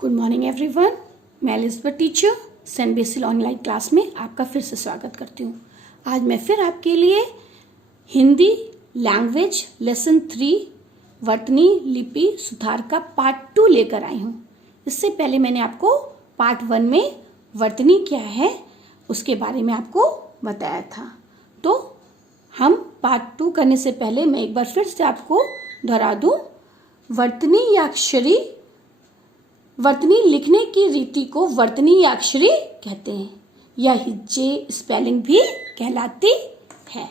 Good morning everyone. मैं Elizabeth teacher Saint Basil online class में आपका फिर से स्वागत करती हूँ। आज मैं फिर आपके लिए हिंदी लैंग्वेज लेसन 3 वर्तनी लिपि सुधार का पार्ट 2 लेकर आई हूँ। इससे पहले मैंने आपको पार्ट 1 में वर्तनी क्या है उसके बारे में आपको बताया था। तो हम पार्ट 2 करने से पहले मैं एक बार फिर से आपको दोहरा दूँ, वर्तनी या अक्षरी वर्तनी लिखने की रीति को वर्तनी या अक्षरी कहते हैं। यह हिज्जे स्पेलिंग भी कहलाती है।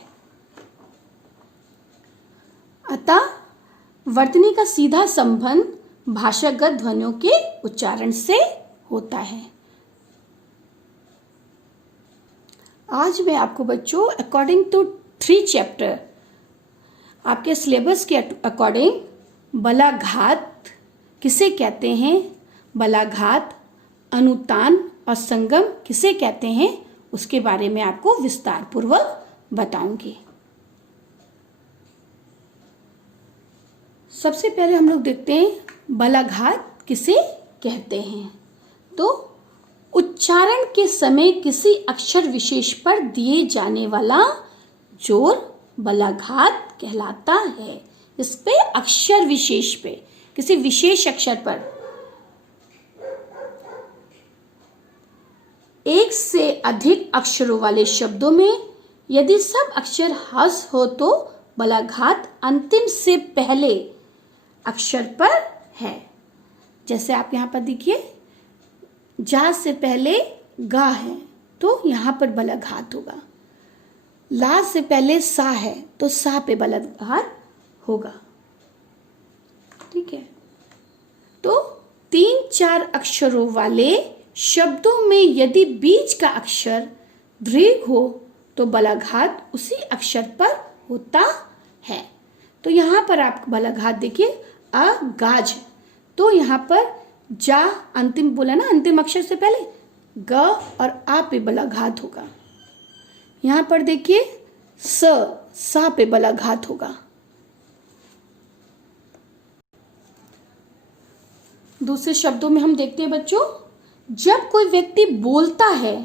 अतः वर्तनी का सीधा संबंध भाषागत ध्वनियों के उच्चारण से होता है। आज मैं आपको बच्चों अकॉर्डिंग टू 3 चैप्टर आपके सिलेबस के अकॉर्डिंग बलाघात किसे कहते हैं, बलाघात, अनुतान और संगम किसे कहते हैं उसके बारे में आपको विस्तार पूर्वक बताऊंगी। सबसे पहले हम लोग देखते हैं बलाघात किसे कहते हैं। तो उच्चारण के समय किसी अक्षर विशेष पर दिए जाने वाला जोर बलाघात कहलाता है। इस पे अक्षर विशेष पे, किसी विशेष अक्षर पर एक से अधिक अक्षरों वाले शब्दों में यदि सब अक्षर हस हो तो बलाघात अंतिम से पहले अक्षर पर है। जैसे आप यहाँ पर देखिए, जा से पहले गा है तो यहाँ पर बलाघात होगा। ला से पहले सा है तो सा पे बलाघात होगा। ठीक है। तो 3-4 अक्षरों वाले शब्दों में यदि बीच का अक्षर दीर्घ हो तो बलाघात उसी अक्षर पर होता है। तो यहाँ पर आप बलाघात देखिए, अगाज, तो यहाँ पर जा अंतिम बोला ना, अंतिम अक्षर से पहले ग और आ पे बलाघात होगा। यहाँ पर देखिए सा पे बलाघात होगा। दूसरे शब्दों में हम देखते हैं बच्चों, जब कोई व्यक्ति बोलता है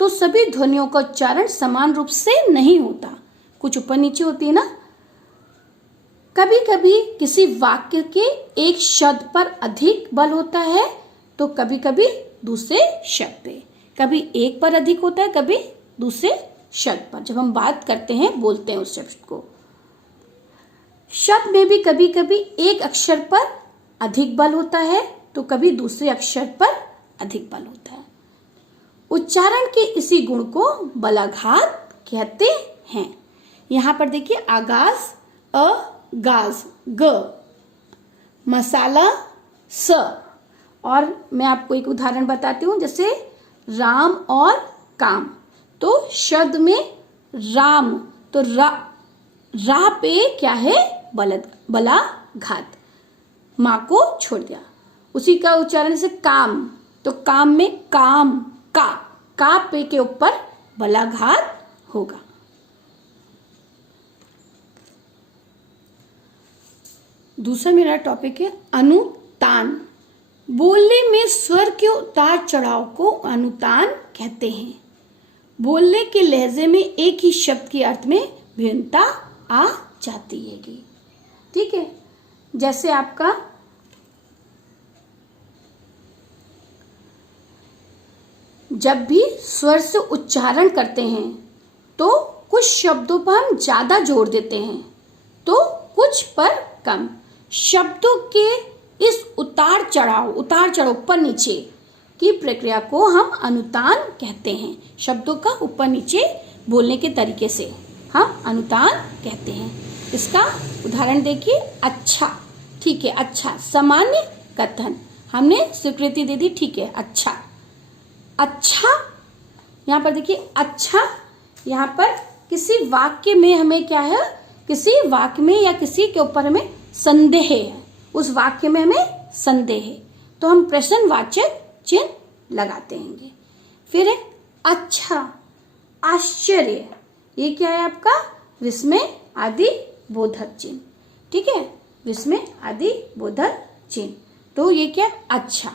तो सभी ध्वनियों का उच्चारण समान रूप से नहीं होता, कुछ ऊपर नीचे होती है ना। कभी कभी किसी वाक्य के एक शब्द पर अधिक बल होता है तो कभी कभी दूसरे शब्द पे, कभी एक पर अधिक होता है, कभी दूसरे शब्द पर। जब हम बात करते हैं, बोलते हैं उस शब्द को, शब्द में भी कभी कभी एक अक्षर पर अधिक बल होता है तो कभी दूसरे अक्षर पर अधिक बल होता है। उच्चारण के इसी गुण को बलाघात कहते हैं। यहां पर देखिए, आगाज गाज ग, मसाला स। और मैं आपको एक उदाहरण बताती हूँ, जैसे राम और काम, तो शब्द में राम तो रा पे क्या है, बलाघात, माँ को छोड़ दिया। उसी का उच्चारण से काम, तो काम में काम, का पे के ऊपर बलाघात होगा। दूसरा मेरा टॉपिक है अनुतान। बोलने में स्वर के उतार चढ़ाव को अनुतान कहते हैं। बोलने के लहजे में एक ही शब्द के अर्थ में भिन्नता आ जाती है। ठीक है। जैसे आपका जब भी स्वर से उच्चारण करते हैं तो कुछ शब्दों पर हम ज्यादा जोर देते हैं तो कुछ पर कम। शब्दों के इस उतार चढ़ाव ऊपर नीचे की प्रक्रिया को हम अनुतान कहते हैं। शब्दों का ऊपर नीचे बोलने के तरीके से हम अनुतान कहते हैं। इसका उदाहरण देखिए, अच्छा, ठीक है, अच्छा, सामान्य कथन, हमने स्वीकृति दे दी, ठीक है, अच्छा, अच्छा। यहाँ पर देखिए, अच्छा, यहाँ पर किसी वाक्य में हमें क्या है, किसी वाक्य में या किसी के ऊपर हमें संदेह है, उस वाक्य में हमें संदेह है तो हम प्रश्नवाचक चिन्ह लगाते हैं। फिर है अच्छा, आश्चर्य, ये क्या है आपका, विस्मय आदि बोधक चिन्ह। ठीक है, विस्मय आदि बोधक चिन्ह। तो ये क्या, अच्छा,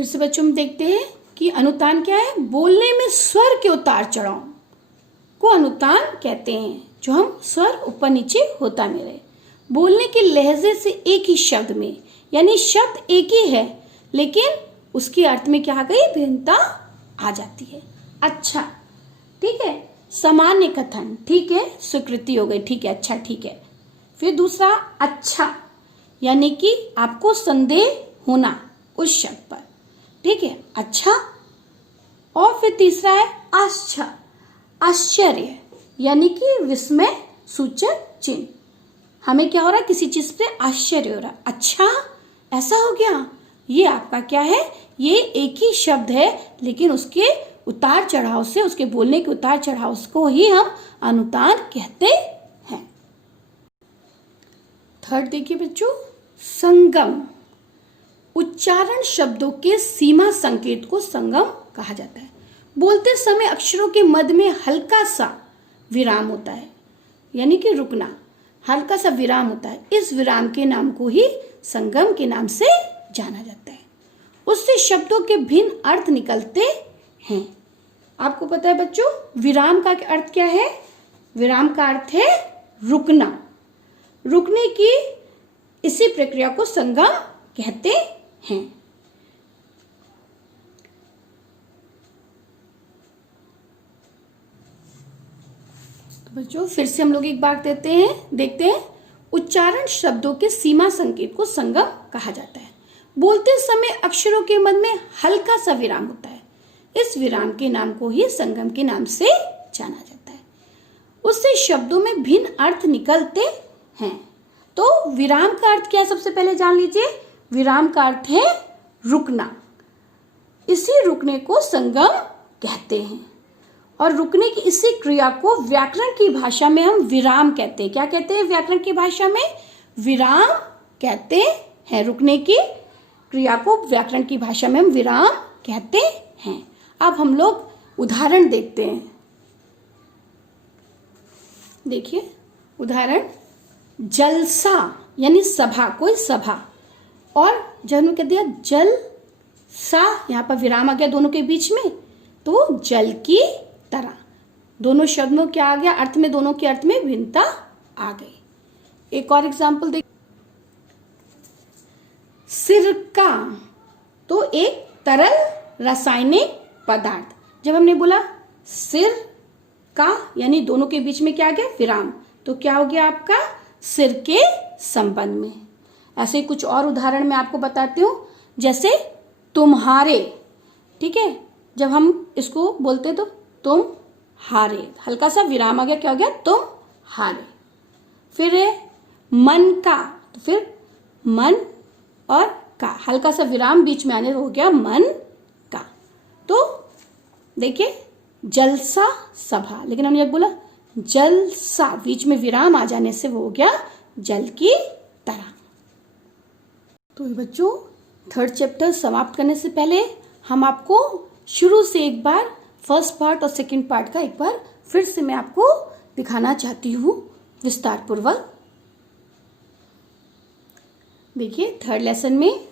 फिर से बच्चों हम देखते हैं कि अनुतान क्या है। बोलने में स्वर के उतार चढ़ाव को अनुतान कहते हैं, जो हम स्वर ऊपर नीचे होता मेरे। बोलने के लहजे से एक ही शब्द में, यानी शब्द एक ही है लेकिन उसके अर्थ में क्या आ गई, भिन्नता आ जाती है। अच्छा, ठीक है। सामान्य कथन, ठीक है। स्वीकृति हो गई, ठीक है, अच्छा, ठीक है। फिर दूसरा अच्छा, यानी कि आपको संदेह होना उस शब्द पर, ठीक है, अच्छा। और फिर तीसरा है आश्चर्य, यानी कि विस्मय सूचक चिन्ह। हमें क्या हो रहा है, किसी चीज पे आश्चर्य हो रहा है, अच्छा ऐसा हो गया। ये आपका क्या है, ये एक ही शब्द है लेकिन उसके उतार चढ़ाव से, उसके बोलने के उतार चढ़ाव को ही हम अनुतान कहते हैं। थर्ड देखिए बच्चों, संगम। उच्चारण शब्दों के सीमा संकेत को संगम कहा जाता है। बोलते समय अक्षरों के मध्य में हल्का सा विराम होता है, यानी कि रुकना, हल्का सा विराम होता है। इस विराम के नाम को ही संगम के नाम से जाना जाता है। उससे शब्दों के भिन्न अर्थ निकलते हैं। आपको पता है बच्चों, विराम का अर्थ क्या है? विराम का अर्थ है रुकना। रुकने की इसी प्रक्रिया को संगम कहते हैं। तो बच्चों फिर से हम लोग एक बार देखते हैं। उच्चारण शब्दों के सीमा संकेत को संगम कहा जाता है। बोलते समय अक्षरों के मध्य में हल्का सा विराम होता है। इस विराम के नाम को ही संगम के नाम से जाना जाता है। उससे शब्दों में भिन्न अर्थ निकलते हैं। तो विराम का अर्थ क्या है, सबसे पहले जान लीजिए। विराम का अर्थ है रुकना। इसी रुकने को संगम कहते हैं। और रुकने की इसी क्रिया को व्याकरण की भाषा में हम विराम कहते हैं। क्या कहते हैं व्याकरण की भाषा में? विराम कहते हैं। रुकने की क्रिया को व्याकरण की भाषा में हम विराम कहते हैं। अब हम लोग उदाहरण देखते हैं। देखिए उदाहरण, जलसा यानी सभा, कोई सभा, और जब हमने कह दिया जल सा, यहां पर विराम आ गया दोनों के बीच में, तो जल की तरह। दोनों शब्द में क्या आ गया, अर्थ में, दोनों के अर्थ में भिन्नता आ गई। एक और एग्जाम्पल देख, सिरका, तो एक तरल रासायनिक पदार्थ। जब हमने बोला सिर का, यानी दोनों के बीच में क्या आ गया, विराम, तो क्या हो गया आपका, सिर के संबंध में। ऐसे कुछ और उदाहरण मैं आपको बताती हूं। जैसे तुम्हारे, ठीक है, जब हम इसको बोलते तो तुम हारे, हल्का सा विराम आ गया, क्या हो गया, तुम हारे। फिर है मन का, तो फिर मन और का, हल्का सा विराम बीच में आने हो गया मन का। तो देखिए जलसा सभा, लेकिन हमने जब बोला जलसा, बीच में विराम आ जाने से वो हो गया जल की तरह। तो बच्चों थर्ड चैप्टर समाप्त करने से पहले हम आपको शुरू से एक बार फर्स्ट पार्ट और सेकंड पार्ट का एक बार फिर से मैं आपको दिखाना चाहती हूँ विस्तार पूर्वक। देखिए थर्ड लेसन में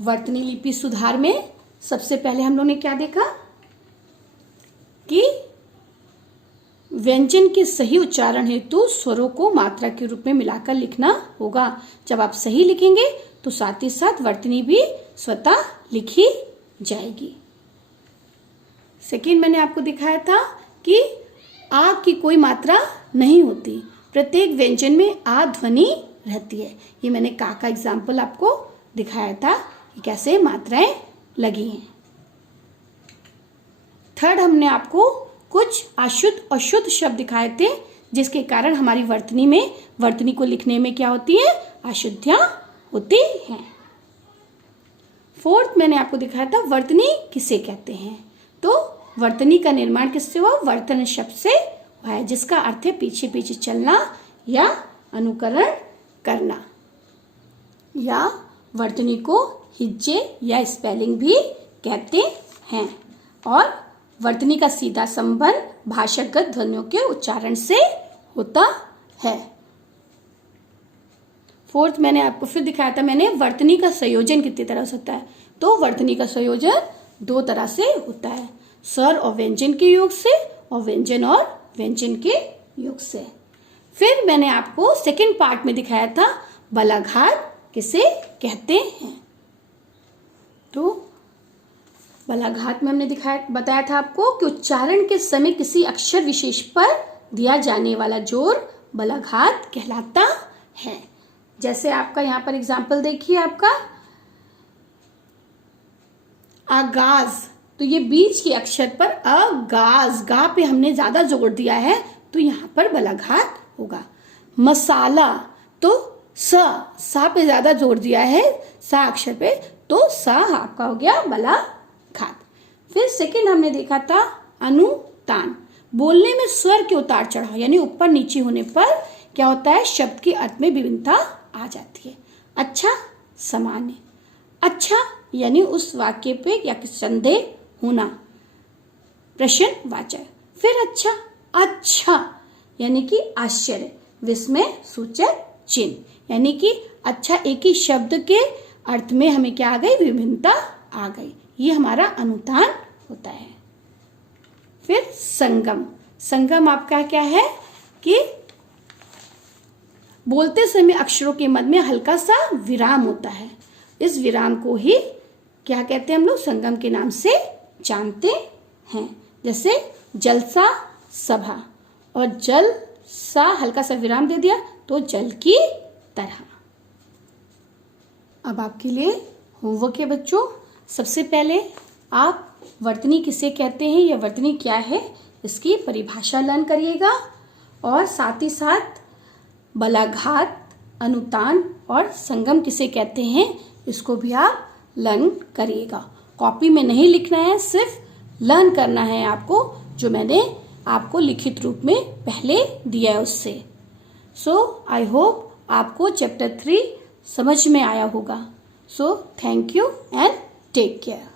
वर्तनी लिपि सुधार में सबसे पहले हम लोगों ने क्या देखा कि व्यंजन के सही उच्चारण हेतु स्वरों को मात्रा के रूप में मिलाकर लिखना होगा। जब आप सही लिखेंगे तो साथ ही साथ वर्तनी भी स्वतः लिखी जाएगी। सेकेंड मैंने आपको दिखाया था कि आ की कोई मात्रा नहीं होती, प्रत्येक व्यंजन में आ ध्वनि रहती है। ये मैंने का एग्जाम्पल आपको दिखाया था कि कैसे मात्राएं लगी हैं। थर्ड हमने आपको कुछ अशुद्ध और शुद्ध शब्द दिखाए थे जिसके कारण हमारी वर्तनी में, वर्तनी को लिखने में क्या होती है, अशुद्धियां होती हैं। फोर्थ मैंने आपको दिखाया था वर्तनी किसे कहते हैं। तो वर्तनी का निर्माण किससे हुआ, वर्तन शब्द से हुआ है, जिसका अर्थ है पीछे पीछे चलना या अनुकरण करना। या वर्तनी को हिज्जे या स्पेलिंग भी कहते हैं। और वर्तनी का सीधा संबंध भाषागत ध्वनियों के उच्चारण से होता है। फोर्थ मैंने आपको फिर दिखाया था मैंने, वर्तनी का संयोजन कितनी तरह से होता है। तो वर्तनी का संयोजन 2 तरह से होता है, स्वर और व्यंजन के योग से और व्यंजन और व्यंजन के योग से। फिर मैंने आपको सेकंड पार्ट में दिखाया था बलाघात किसे कहते हैं। तो बलाघात में हमने बताया था आपको कि उच्चारण के समय किसी अक्षर विशेष पर दिया जाने वाला जोर बलाघात कहलाता है। जैसे आपका यहाँ पर एग्जाम्पल देखिए, आपका आगाज, तो ये बीच के अक्षर पर अगाज, गा पे हमने ज्यादा जोर दिया है तो यहाँ पर बलाघात होगा। मसाला, तो सा पे ज्यादा जोर दिया है, सा अक्षर पे, तो सा आपका हो गया बलाघात। फिर सेकंड हमने देखा था अनुतान, बोलने में स्वर के उतार चढ़ाव यानी ऊपर नीचे होने पर क्या होता है, शब्द के अर्थ में विभिन्नता आ जाती है। अच्छा, सामान्य, अच्छा यानी उस वाक्य पे या संदेह होना, प्रश्नवाचक। फिर अच्छा, अच्छा यानी कि आश्चर्य, विस्मय सूचक चिन्ह, यानी कि अच्छा एक ही शब्द के अर्थ में हमें क्या आ गई, विभिन्नता आ गई। ये हमारा अनुतान होता है। फिर संगम, संगम आपका क्या है कि बोलते समय अक्षरों के मध्य में हल्का सा विराम होता है, इस विराम को ही क्या कहते हैं हम लोग, संगम के नाम से जानते हैं। जैसे जलसा सभा, और जल सा हल्का सा विराम दे दिया तो जल की तरह। अब आपके लिए होमवर्क है बच्चों, सबसे पहले आप वर्तनी किसे कहते हैं या वर्तनी क्या है इसकी परिभाषा लर्न करिएगा, और साथ ही साथ बलाघात, अनुतान और संगम किसे कहते हैं इसको भी आप लर्न करिएगा। कॉपी में नहीं लिखना है, सिर्फ लर्न करना है आपको, जो मैंने आपको लिखित रूप में पहले दिया है उससे। सो आई होप आपको चैप्टर 3 समझ में आया होगा। So thank you and take care.